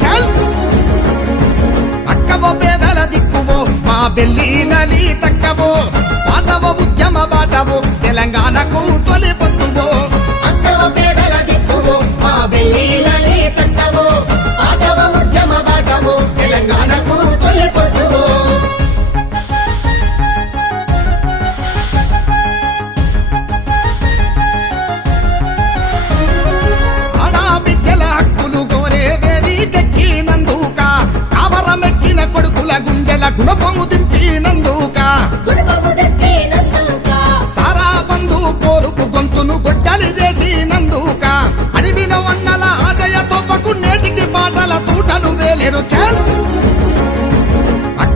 చల్ అక్కవో పేదల దిక్కువో మా బెల్లిలలి తక్కవో పాటవో ఉద్యమ బాటవో తెలంగాణకు తొలి పొత్తువో అక్కవ పేదల దిక్కువో మా బెల్లిలలి తక్కవో పాటవ ఉద్యమ బాటవో తెలంగాణకు తొలి పొత్తువో ఆడబిడ్డల హక్కులు కోరే వేదికెక్కినందుక కావరమెక్కిన కొడుకుల గుండెల గుణప